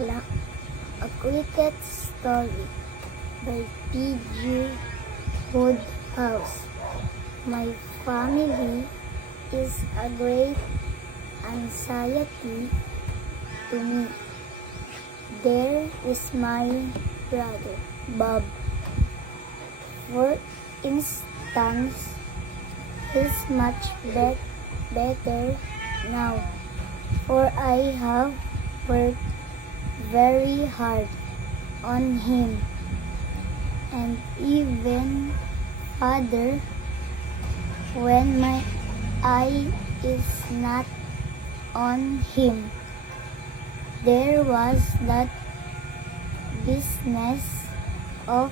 Bulaklak, A Cricket Story by P.G. Wodehouse. My family is a great anxiety to me. There is my brother, Bob. For instance, he's much better now, for I have worked very hard on him. And even Father, when my eye is not on him, there was that business of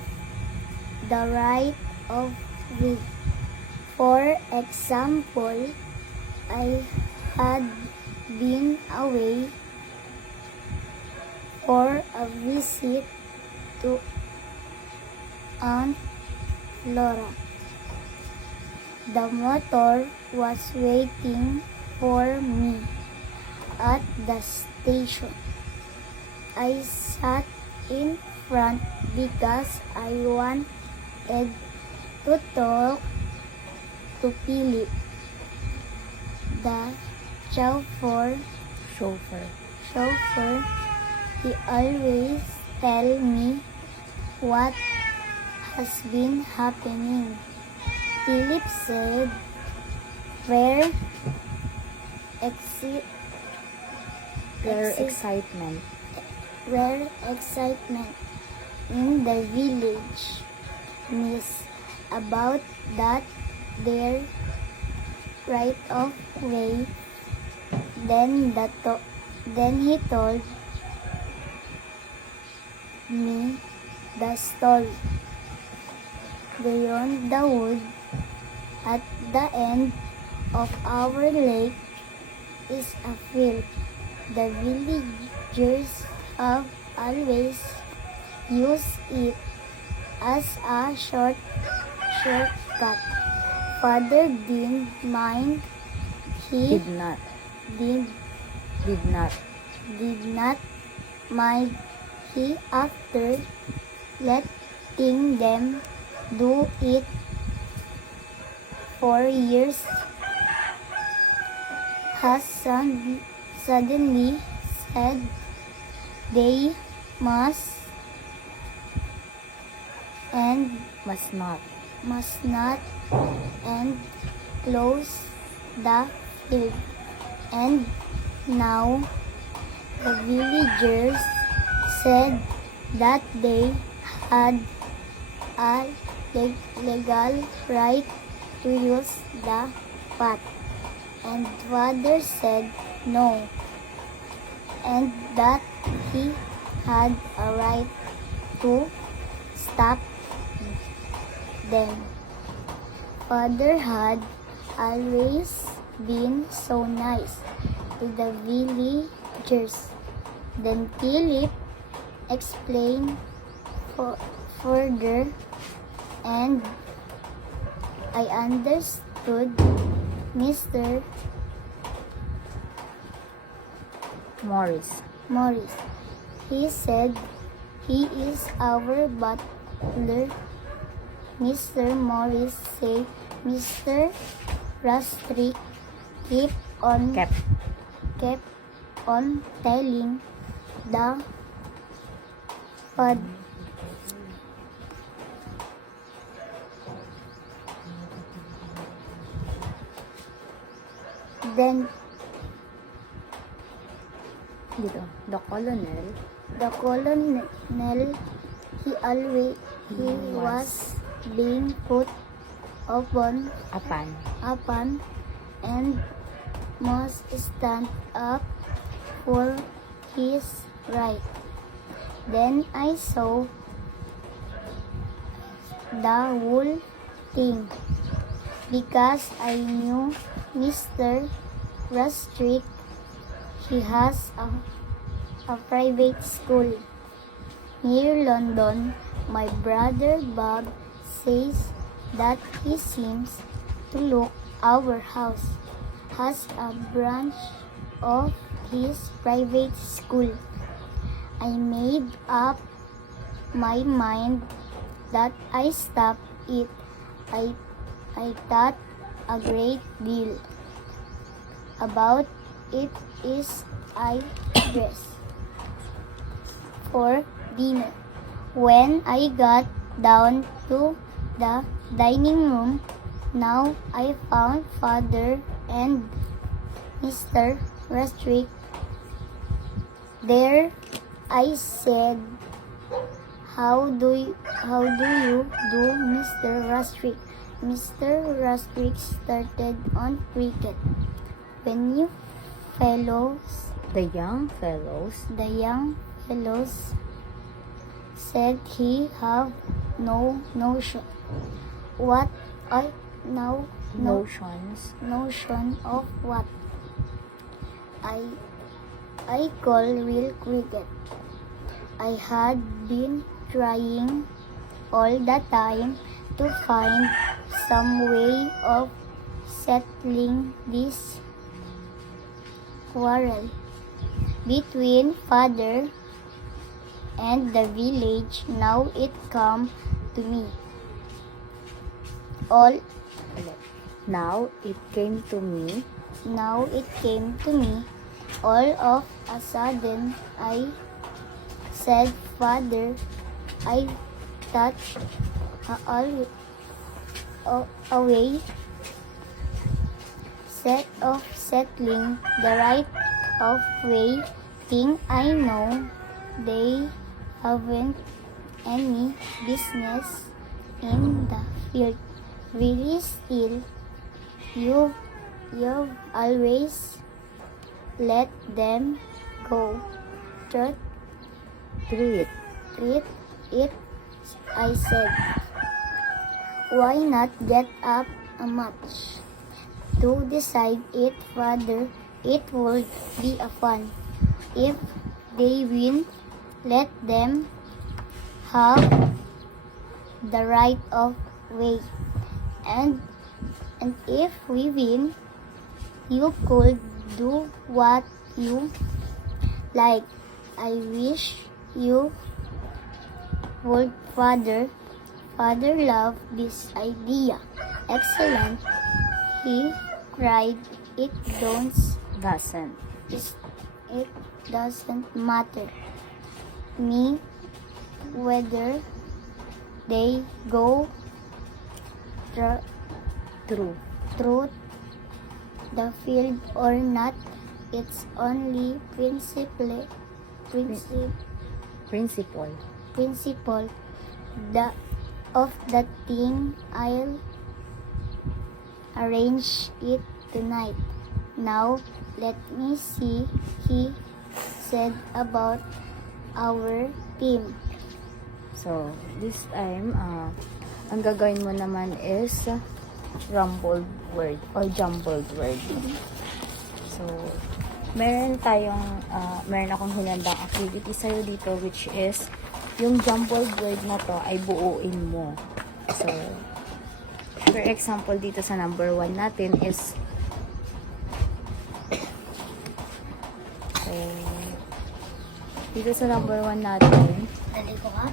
the right of way. For example, I had been away for a visit to Aunt Flora. The motor was waiting for me at the station. I sat in front because I wanted to talk to Philip. The chauffeur, he always tell me what has been happening. Philip said, rare excitement. In the village, miss, about that their right of way. Then he told me the story. Beyond the wood, at the end of our lake, is a field. The villagers have always used it as a shortcut. Father didn't mind. He Did not mind. He, after letting them do it for years, has suddenly said they must not and close the field. And now the villagers said that they had a legal right to use the path. And Father said no, and that he had a right to stop them. Father had always been so nice to the villagers. Then Philip explained further, and I understood. Mr. Morris. He said he is our butler. Mr. Morris said Mr. Rastrick kept on telling the then The colonel, he was being put upon and must stand up for his right. Then I saw the whole thing because I knew Mr. Rastrick. He has a private school near London. My brother Bob says that he seems to look our house has a branch of his private school. I made up my mind that I stop it. I thought a great deal about it as I dressed for dinner. When I got down to the dining room, now I found Father and Mr. Rastrick there. I said, How do you do, Mr. Rastrick? Mr. Rastrick started on cricket. When you fellows, The young fellows the young fellows, said he have no notion what I now notions. notion of what I call real cricket. I had been trying all the time to find some way of settling this quarrel between Father and the village. Now it come to me. All Now it came to me. Now it came to me. All of a sudden, I said, Father, I thought a way of settling the right of way thing. I know they haven't any business in the field. Really still, you've always let them go. Treat Treat. it, I said. Why not get up a match to decide it, Father? It would be a fun. If they win, let them have the right of way. And if we win, you could do what you like. I wish you would, Father. Father loved this idea. Excellent, he cried. Doesn't. It doesn't matter me whether they go True. through the field or not. It's only principle the of the thing. I'll arrange it tonight. Now let me see, he said, about our team. So, this time, ang gagawin mo naman is rumbled word or jumbled word. So, meron akong hinandang activity sa'yo dito, which is yung jumbled word na to ay buuin mo. So, for example, dito sa number 1 natin is dito sa number 1 natin, Dali ko ka?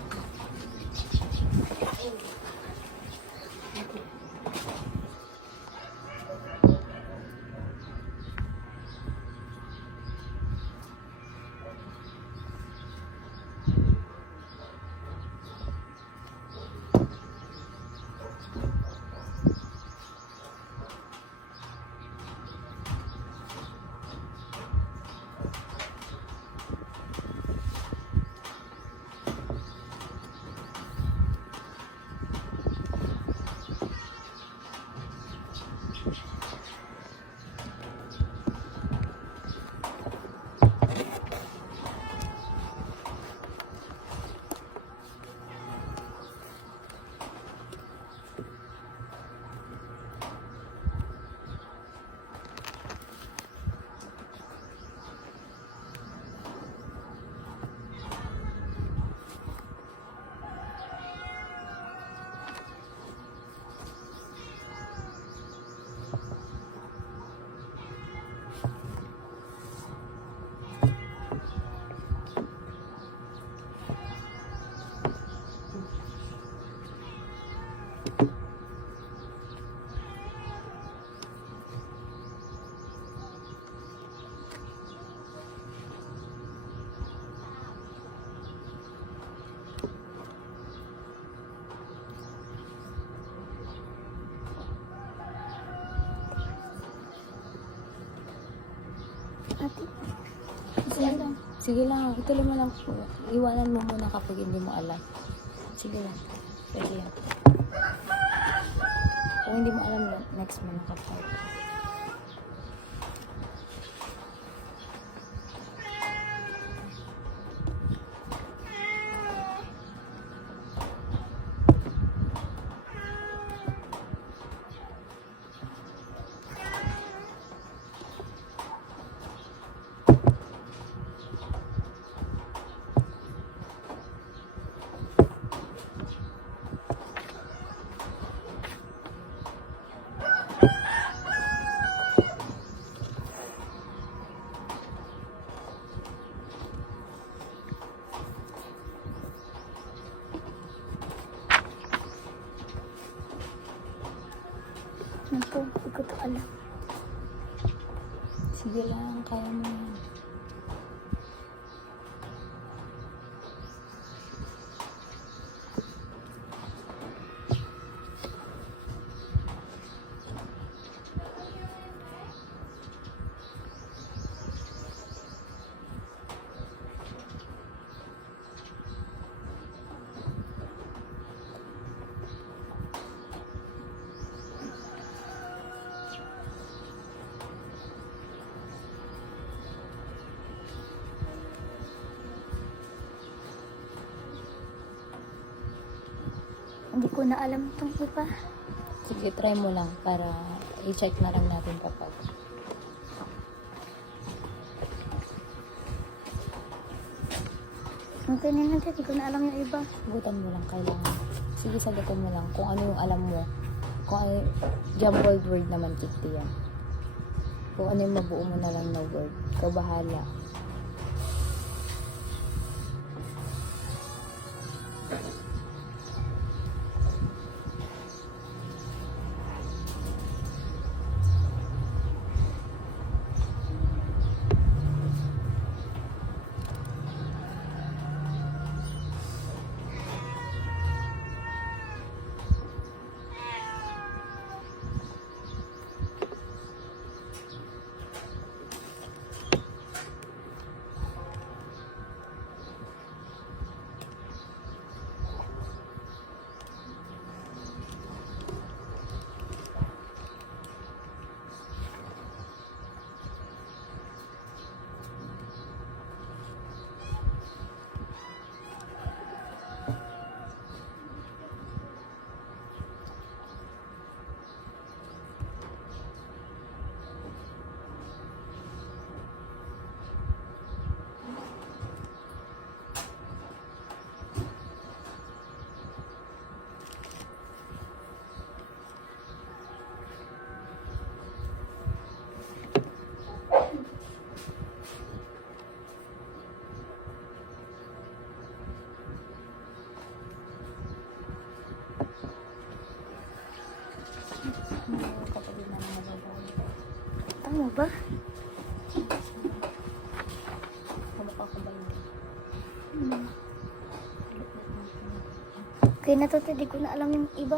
Ate. Sige lang. Sige lang. Ituloy mo lang. Iwanan mo muna kapag hindi mo alam. Sige lang. Pwede yan. Kung hindi mo alam, next mo na kapag. Naku, hindi ko to alam. Sige lang. Kaya mo yan. Hindi ko na alam itong iba. Sige, try mo lang para i-check na lang natin kapag. Ang kanina hindi ko na alam yung iba. Sagutan mo lang kailangan. Sige, sagutan mo lang kung ano yung alam mo. Kung ano yung jumbled word naman, Kitty yan. Kung ano yung mabuo mo na lang na word. Ikaw bahala. Kapatid na naman nagagawa. Tama ba? Kamukha ko ba yun? Kaya natuto, di ko na alam yung iba.